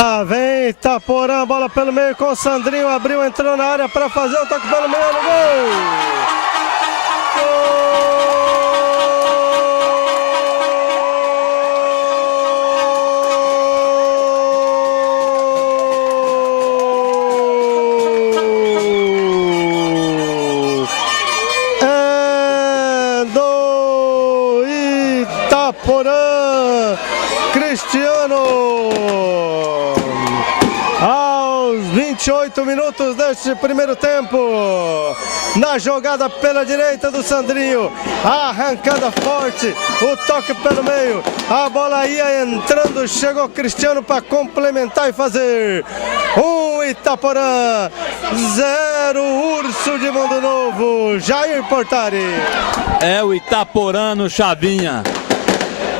Lá vem Itaporã, bola pelo meio com o Sandrinho, abriu, entrou na área para fazer o toque pelo meio no gol! Itaporã, Cristiano, aos 28 minutos deste primeiro tempo, na jogada pela direita do Sandrinho, a arrancada forte, o toque pelo meio, a bola ia entrando, chegou Cristiano para complementar e fazer 1 Itaporã, 0 Urso de Mundo Novo. Jair Portari. É o Itaporã no Chavinha,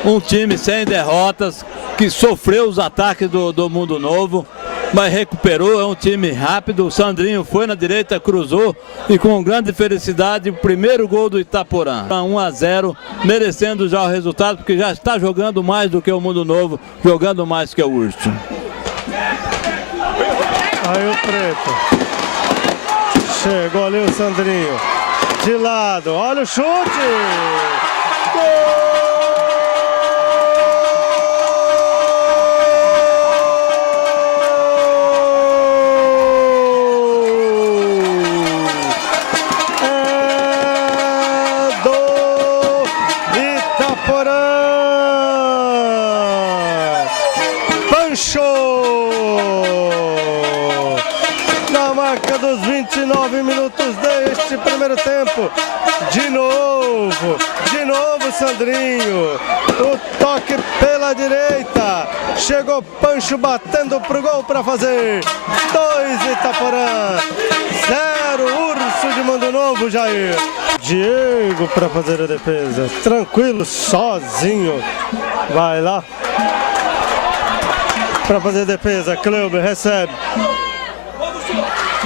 um time sem derrotas, que sofreu os ataques do Mundo Novo, mas recuperou, é um time rápido. O Sandrinho foi na direita, cruzou e com grande felicidade o primeiro gol do Itaporã. 1-0, merecendo já o resultado, porque já está jogando mais do que o Mundo Novo, jogando mais que o Urso. Aí o Preto. Chegou ali o Sandrinho. De lado, olha o chute! Gol! Pancho! Na marca dos 29 minutos deste primeiro tempo, de novo Sandrinho, o toque pela direita, chegou Pancho batendo pro gol para fazer 2 Itaporã, 0 Urso de Mundo Novo. Jair. Diego para fazer a defesa, tranquilo, sozinho, vai lá para fazer a defesa. Kleuber recebe,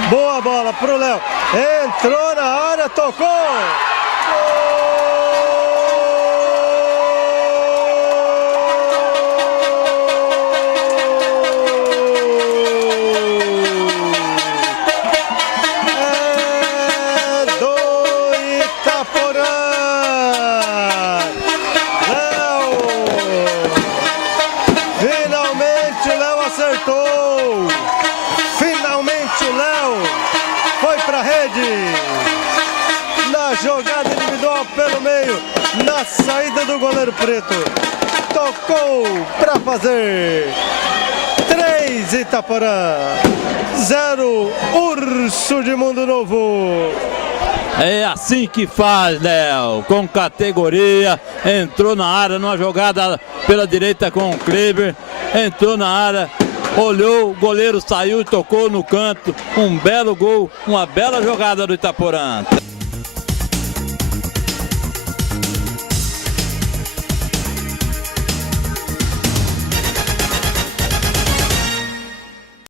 boa bola pro Léo, entrou na área, tocou, acertou! Finalmente o Léo foi para a rede. Na jogada individual pelo meio, na saída do goleiro Preto. Tocou para fazer 3 Itaporã, 0 Urso de Mundo Novo. É assim que faz, Léo, com categoria, entrou na área numa jogada pela direita com o Kleber, entrou na área, olhou, o goleiro saiu e tocou no canto, um belo gol, uma bela jogada do Itaporã.